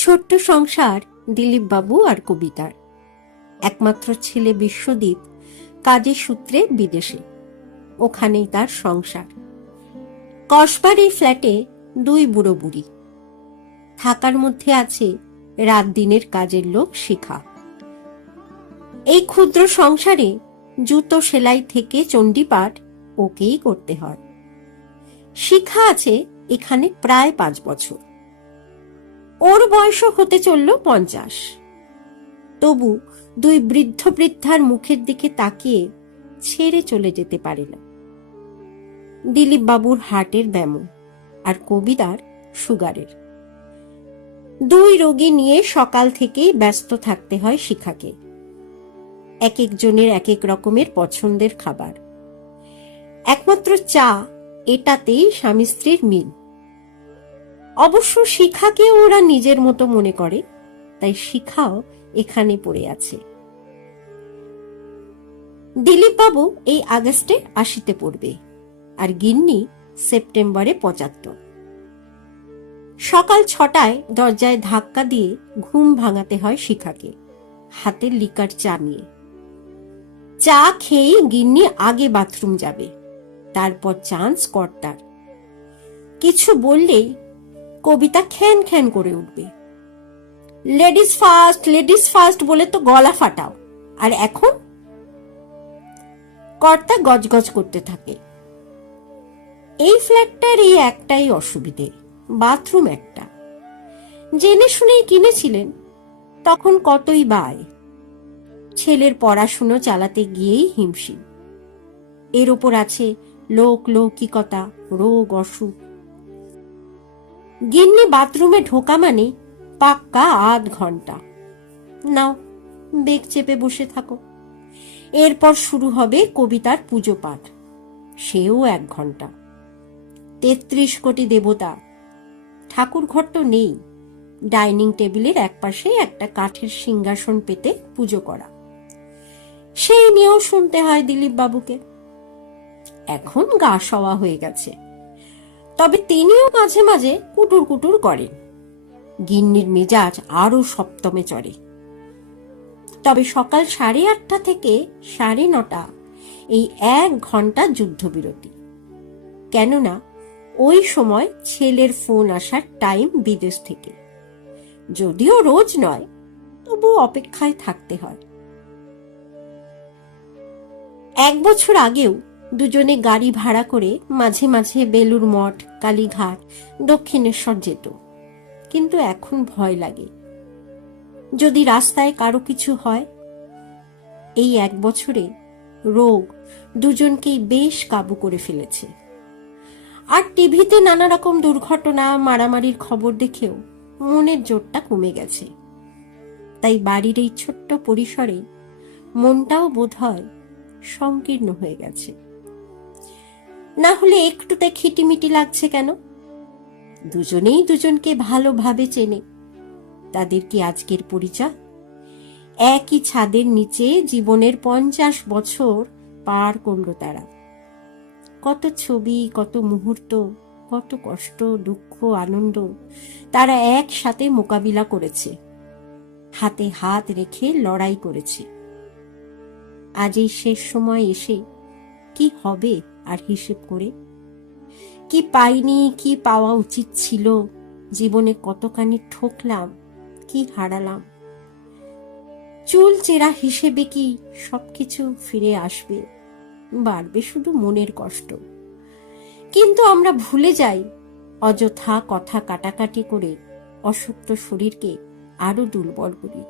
ছোট্ট সংসার দিলীপ বাবু আর কবিতার। একমাত্র ছেলে বিশ্বদীপ কাজের সূত্রে বিদেশে। ওখানেই তার সংসার। কসবার এই ফ্ল্যাটে দুই বুড়ো বুড়ি। থাকার মধ্যে আছে রাত দিনের কাজের লোক শিখা। এই ক্ষুদ্র সংসারে জুতো সেলাই থেকে চণ্ডীপাঠ ওকেই করতে হয়। শিখা আছে এখানে প্রায় পাঁচ বছর। ওর বয়সও হতে চলল পঞ্চাশ। তবু দুই বৃদ্ধ বৃদ্ধার মুখের দিকে তাকিয়ে ছেড়ে চলে যেতে পারে না দিলীপ বাবুর হার্টের ব্যামো আর কবিতার সুগারের। দুই রোগী নিয়ে সকাল থেকেই ব্যস্ত থাকতে হয় শিখাকে। এক একজনের এক এক রকমের পছন্দের খাবার। একমাত্র চা এটাতেই স্বামী স্ত্রীর মিল। অবশ্য শিখাকে ওরা নিজের মতো মনে করে, তাই শিখাও এখানে পড়ে আছে। দিলীপবাবু এই আগস্টে আশিতে পড়বে, আর গিন্নি সেপ্টেম্বরে পঁচাত্তর। সকাল ছটায় দরজায় ধাক্কা দিয়ে ঘুম ভাঙাতে হয় শিখাকে হাতের লিকার চা নিয়ে। চা খেয়েই গিন্নি আগে বাথরুম যাবে, তারপর চান্স কর্তার। কিছু বললেই কবিতা খ্যান খ্যান করে উঠবে। লেডিস ফার্স্ট লেডিস ফার্স্ট বলে তো গলা ফাটাও। আর এখন? কর্তা গজগজ করতে থাকে। এই ফ্ল্যাটটার এই একটাই অসুবিধে, বাথরুম একটা। জেনে শুনেই কিনেছিলেন, তখন কতই বায় ছেলের পড়াশুনো চালাতে গিয়েই হিমশিম। এর ওপর আছে লোক, লৌকিকতা, রোগ, অসুখ গিন্নি বাথরুমে ঢোকা মানে পাক্কা আধ ঘণ্টা। নাও, বেগ চেপে বসে থাকো। এরপর শুরু হবে কবিতার পুজো পাঠ। সেও এক ঘণ্টা। তেত্রিশ কোটি দেবতা। ঠাকুর ঘর তো নেই। ডাইনিং টেবিলের একপাশে একটা কাঠের সিংহাসন পেতে পুজো করা। সেই নিয়েও শুনতে হয় দিলীপ বাবুকে এখন গা সওয়া হয়ে গেছে। তবে তিনিও মাঝে মাঝে কুটুর কুটুর করেন। গিন্নির মেজাজ আরও সপ্তমে চড়ে। তবে সকাল সাড়ে আটটা থেকে সাড়ে নটা এই এক ঘণ্টা যুদ্ধবিরতি। কেননা ওই সময় ছেলের ফোন আসার টাইম বিদেশ থেকে। যদিও রোজ নয় তবু অপেক্ষায় থাকতে হয়। এক বছর আগেও দুজনে গাড়ি ভাড়া করে মাঝে মাঝে বেলুর মঠ, কালীঘাট, দক্ষিণেশ্বর যেত। কিন্তু এখন ভয় লাগে। যদি রাস্তায় কারও কিছু হয়, এই এক বছরে রোগ দুজনকেই বেশ কাবু করে ফেলেছে। আর টিভিতে নানা রকম দুর্ঘটনা, মারামারির খবর দেখেও মনের জোরটা কমে গেছে। তাই বাড়ির এই ছোট্ট পরিসরে মনটাও বোধ হয় সংকীর্ণ হয়ে গেছে। না হলে একটুতে খিটিমিটি লাগছে কেন? দুজনেই দুজনকে ভালোভাবে চেনে। তাদের কি আজকের পরিচয়? একই ছাদের নিচে জীবনের পঞ্চাশ বছর পার করল তারা। কত ছবি, কত মুহূর্ত, কত কষ্ট, দুঃখ, আনন্দ তারা একসাথে মোকাবিলা করেছে। হাতে হাত রেখে লড়াই করেছে। আজ এই শেষ সময় এসে কি হবে? আর হিসেব করে। কি পাইনি, কি পাওয়া উচিত ছিল? জীবনে কতখানি ঠকলাম, কি হারালাম? চুল চেরা হিসেবে কি সবকিছু ফিরে আসবে? বাড়বে শুধু মনের কষ্ট। কিন্তু আমরা ভুলে যাই, অযথা কথা কাটাকাটি করে অসুস্থ শরীরকে আরও দুর্বল করি।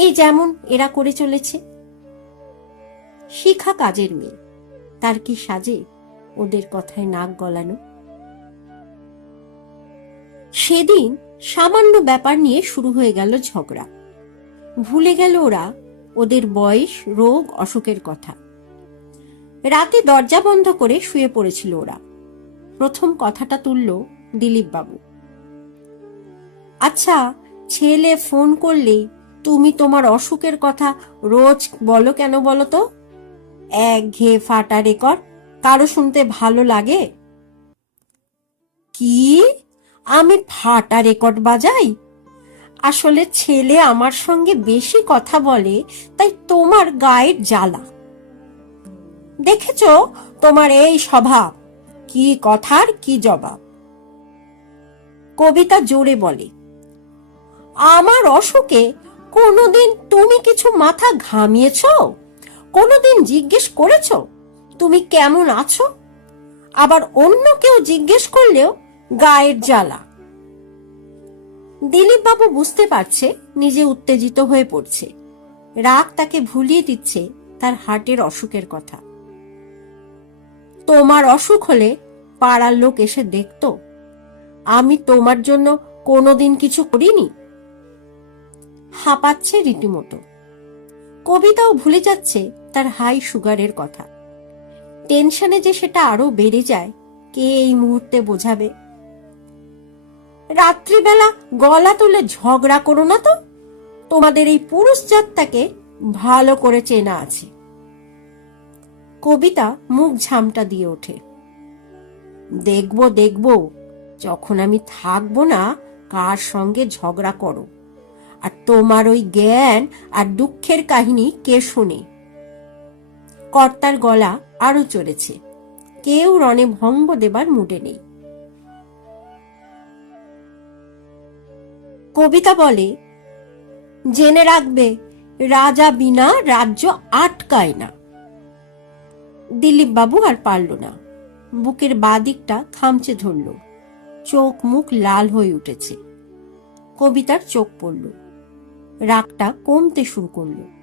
এই যেমন এরা করে চলেছে। শিখা কাজের মেয়ে। তার কি সাজে ওদের কথায় নাক গলানো? সেদিন সামান্য ব্যাপার নিয়ে শুরু হয়ে গেল ঝগড়া। ভুলে গেল ওরা ওদের বয়স, রোগ, অসুখের কথা। রাতে দরজা বন্ধ করে শুয়ে পড়েছিল ওরা। প্রথম কথাটা তুলল দিলীপ বাবু আচ্ছা ছেলে ফোন করলে তুমি তোমার অসুখের কথা রোজ বলো কেন বলো তো? এক ঘে ফাটা রেকর্ড? কারও শুনতে ভালো লাগে? কি? আমি ফাটা রেকর্ড বাজাই? আসলে ছেলে আমার সঙ্গে বেশি কথা বলে, তাই তোমার গায়ের জ্বালা। দেখেছ তোমার এই স্বভাব? কি কথার, কি জবাব? কবিতা জোরে বলে, আমার অসুখে কোনোদিন তুমি কিছু মাথা ঘামিয়েছ? কোনোদিন জিজ্ঞেস করেছ? তুমি কেমন আছো? আবার অন্য কেউ জিজ্ঞেস করলেও গায়ের জ্বালা। দিলীপ বাবু বুঝতে পারছে, নিজে উত্তেজিত হয়ে পড়ছে। রাগ তাকে ভুলিয়ে দিচ্ছে তার হার্টের অসুখের কথা। তোমার অসুখ হলে পাড়ার লোক এসে দেখতো, আমি তোমার জন্য কোনোদিন কিছু করিনি। হাঁপাচ্ছে রীতিমতো। কবিতাও ভুলে যাচ্ছে তার হাই সুগারের কথা। টেনশনে যে সেটা আরও বেড়ে যায়, কে এই মুহূর্তে বোঝাবে? রাত্রিবেলা গলা তুলে ঝগড়া করো না তো। তোমাদের এই পুরুষ জাতটাকে ভালো করে চেনা আছে। কবিতা মুখ ঝামটা দিয়ে ওঠে। দেখব দেখব, যখন আমি থাকব না, কার সঙ্গে ঝগড়া করো? আর তোমার ওই জ্ঞান আর দুঃখের কাহিনী কে শোনে? কর্তার গলা আরও চড়েছে। কেউ রণে ভঙ্গ দেবার মুডে নেই। কবিতা বলে, জেনে রাখবে, রাজা বিনা রাজ্য আটকায় না। দিলীপ বাবু আর পারল না। বুকের বাদিকটা খামচে ধরল। চোখ মুখ লাল হয়ে উঠেছে। কবিতার চোখ পড়ল। রাগটা কমতে শুরু করল।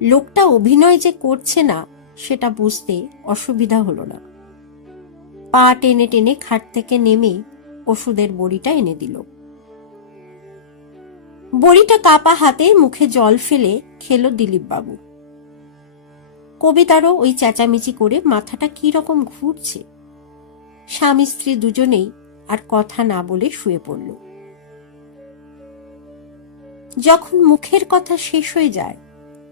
লোকটা অভিনয় যে করছে না, সেটা বুঝতে অসুবিধা হলো না। পা টেনে টেনে খাট থেকে নেমে ওষুধের বড়িটা এনে দিল। বড়িটা কাপা হাতে মুখে জল ফেলে খেলো দিলীপবাবু। কবিতারও ওই চেঁচামেচি করে মাথাটা কি রকম ঘুরছে। স্বামী স্ত্রী দুজনেই আর কথা না বলে শুয়ে পড়ল। যখন মুখের কথা শেষ হয়ে যায়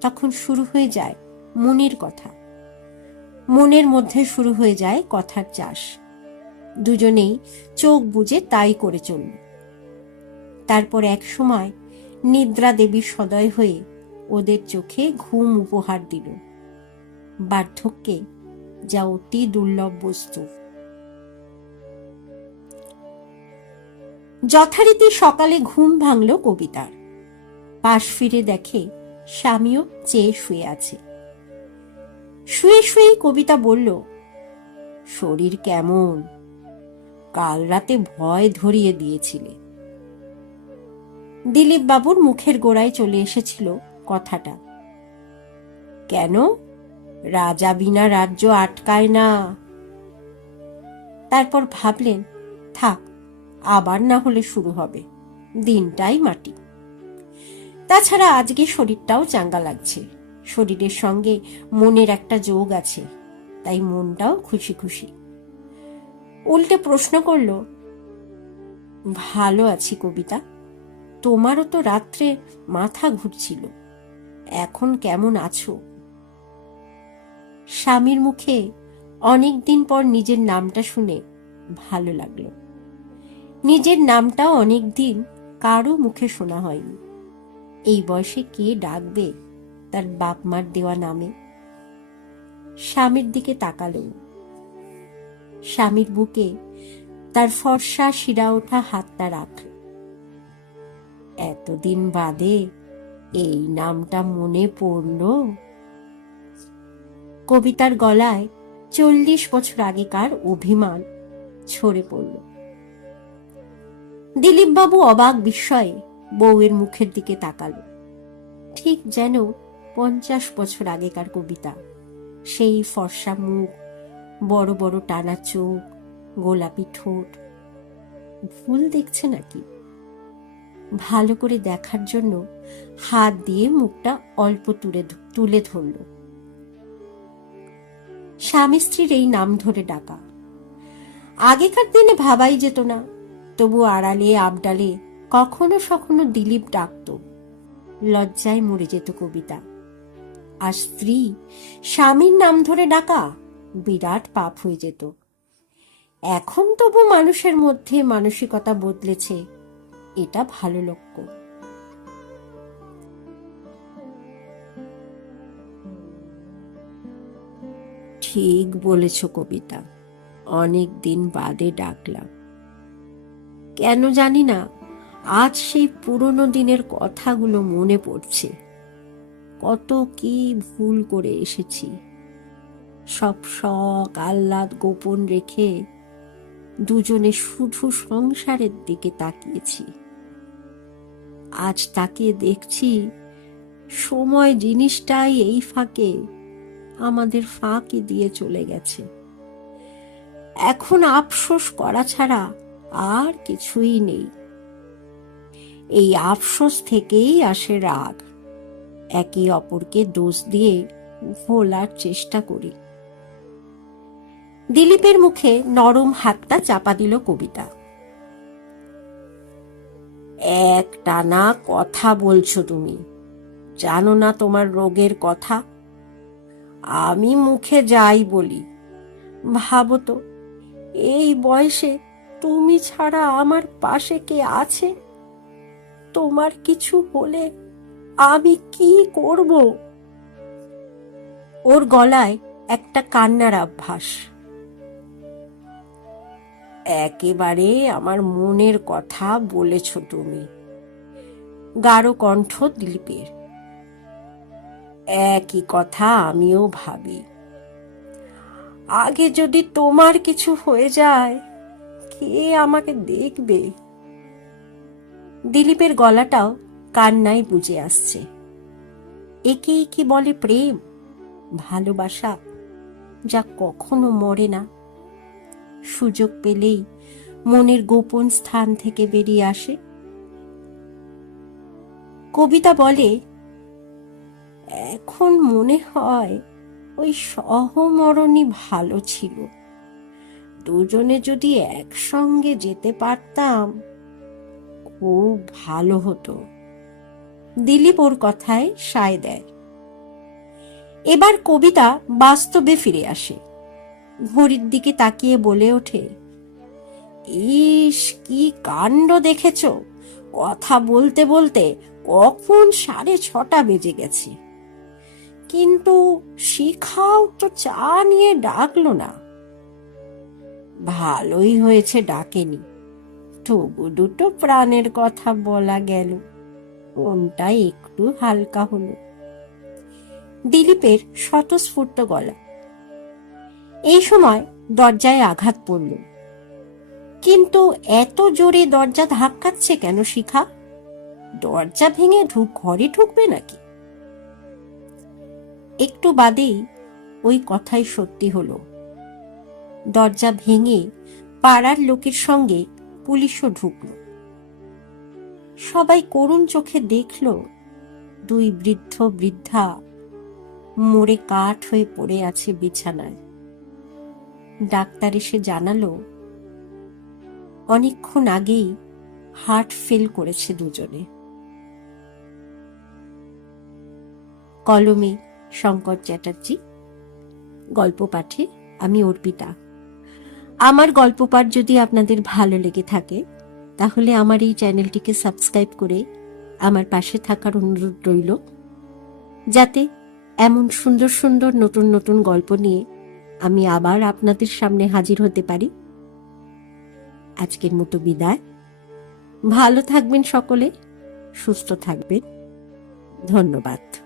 তখন শুরু হয়ে যায় মনের কথা। মনের মধ্যে শুরু হয়ে যায় কথার চাষ। দুজনেই চোখ বুজে তাই করে চলল। তারপর এক সময় নিদ্রা দেবীর সদয় হয়ে ওদের চোখে ঘুম উপহার দিল। বার্ধক্যে যা অতি দুর্লভ বস্তু। যথারীতি সকালে ঘুম ভাঙল কবিতার। পাশ ফিরে দেখে স্বামীও চেয়ে শুয়ে আছে। শুয়ে শুয়ে কবিতা বলল, শরীর কেমন? কাল রাতে ভয় ধরিয়ে দিয়েছিলে। দিলীপ বাবুর মুখের গোড়ায় চলে এসেছিল কথাটা। কেন? রাজা বিনা রাজ্য আটকায় না। তারপর ভাবলেন, থাক, আবার না হলে শুরু হবে। দিনটাই মাটি। তাছাড়া আজকে শরীরটাও চাঙ্গা লাগছে। শরীরের সঙ্গে মনের একটা যোগ আছে, তাই মনটাও খুশি খুশি। উল্টে প্রশ্ন করল, ভালো আছি কবিতা, তোমারও তো রাত্রে মাথা ঘুরছিল, এখন কেমন আছো? স্বামীর মুখে অনেক দিন পর নিজের নামটা শুনে ভালো লাগল। নিজের নামটাও অনেক দিন কারও মুখে শোনা হয়নি। এই বয়সে কে ডাকবে তার বাপ মার দেওয়া নামে? স্বামীর দিকে তাকালো। স্বামীর বুকে তার ফর্সা শিরা ওঠা হাতটা রাখল এতদিন বাদে এই নামটা মনে পড়ল। কবিতার গলায় চল্লিশ বছর আগেকার অভিমান ছড়ে পড়ল। দিলীপবাবু অবাক বিস্ময়ে বউয়ের মুখের দিকে তাকালো। ঠিক যেন পঞ্চাশ বছর আগেকার কবিতা। সেই ফর্সা মুখ, বড় বড় টানা চোখ, গোলাপি ঠোঁট। ভুল দেখছে নাকি? ভালো করে দেখার জন্য হাত দিয়ে মুখটা অল্প তুলে তুলে ধরল। স্বামী স্ত্রীর এই নাম ধরে ডাকা। আগেকার দিনে ভাবাই যেত না, তবু আড়ালে আবডালে কখনো সখনো দিলীপ ডাকত, লজ্জায় মরে যেত কবিতা। আর স্ত্রী স্বামীর নাম ধরে ডাকা বিরাট পাপ হয়ে যেত। এখন তবু মানুষের মধ্যে মানসিকতা বদলেছে, এটা ভালো লক্ষ্য। ঠিক বলেছ কবিতা, অনেক দিন বাদে ডাকলাম। কেন জানি না আজ সেই পুরনো দিনের কথাগুলো মনে পড়ছে। কত কি ভুল করে এসেছি। সব শখ, আহ্লাদ গোপন রেখে দুজনে শুধু সংসারের দিকে তাকিয়েছি। আজ তাকিয়ে দেখছি সময় জিনিসটাই এই ফাঁকে আমাদের ফাঁকি দিয়ে চলে গেছে। এখন আফসোস করা ছাড়া আর কিছুই নেই। এই আফসোস থেকেই আসে রাগ। একে অপরকে দোষ দিয়ে ভোলার চেষ্টা করি। দিলীপের মুখে নরম হাতটা চাপা দিল কবিতা। এক টানা কথা বলছো তুমি। জানো না তোমার রোগের কথা। আমি মুখে যাই বলি। ভাবো তো, এই বয়সে তুমি ছাড়া আমার পাশে কে আছে? তোমার কিছু হলে আমি কি করব? ওর গলায় একটা কান্নার অভ্যাস একেবারে আমার মনের কথা বলেছ তুমি, গাঢ় কণ্ঠ দিলীপের। একই কথা আমিও ভাবি। আগে যদি তোমার কিছু হয়ে যায়, কে আমাকে দেখবে? দিলীপের গলাটাও কান্নায় বুঝে আসছে। একেই কি বলে প্রেম? ভালোবাসা যা কখনো মরে না। সুযোগ পেলেই মনের গোপন স্থান থেকে বেরিয়ে আসে। কবিতা বলে, এখন মনে হয় ওই সহমরণই ভালো ছিল। দুজনে যদি একসঙ্গে যেতে পারতাম খুব ভালো হতো। দিলীপ ওর কথায় সায় দেয়। এবার কবিতা বাস্তবে ফিরে আসে। ঘড়ির দিকে তাকিয়ে বলে ওঠে, ইস, কি কাণ্ড দেখেছ? কথা বলতে বলতে কখন সাড়ে ছটা বেজে গেছে। কিন্তু শিখাও তো চা নিয়ে ডাকলো না। ভালোই হয়েছে ডাকেনি। তবু দুটো প্রাণের কথা বলা গেল। মনটা একটু হালকা হলো। দিলীপের স্বতঃস্ফূর্ত গলা। এই সময় দরজায় আঘাত পড়ল। কিন্তু এত জোরে দরজা ধাক্কাচ্ছে কেন শিখা? দরজা ভেঙে ঢুক, ঘরে ঢুকবে নাকি? একটু বাদেই ওই কথাই সত্যি হলো। দরজা ভেঙে পাড়ার লোকের সঙ্গে পুলিশও ঢুকল। সবাই করুণ চোখে দেখল দুই বৃদ্ধ বৃদ্ধা মরে কাঠ হয়ে পড়ে আছে বিছানায়। ডাক্তার এসে জানালো, অনেকক্ষণ আগেই হার্ট ফেল করেছে দুজনে। কলমে শঙ্কর চ্যাটার্জি, গল্প পাঠে আমি অর্পিতা। আমার গল্প পাঠ যদি আপনাদের ভালো লেগে থাকে, তাহলে আমার এই চ্যানেলটিকে সাবস্ক্রাইব করে আমার পাশে থাকার অনুরোধ রইল। যাতে এমন সুন্দর সুন্দর নতুন নতুন গল্প নিয়ে আমি আবার আপনাদের সামনে হাজির হতে পারি। আজকের মতো বিদায়। ভালো থাকবেন সকলে, সুস্থ থাকবেন। ধন্যবাদ।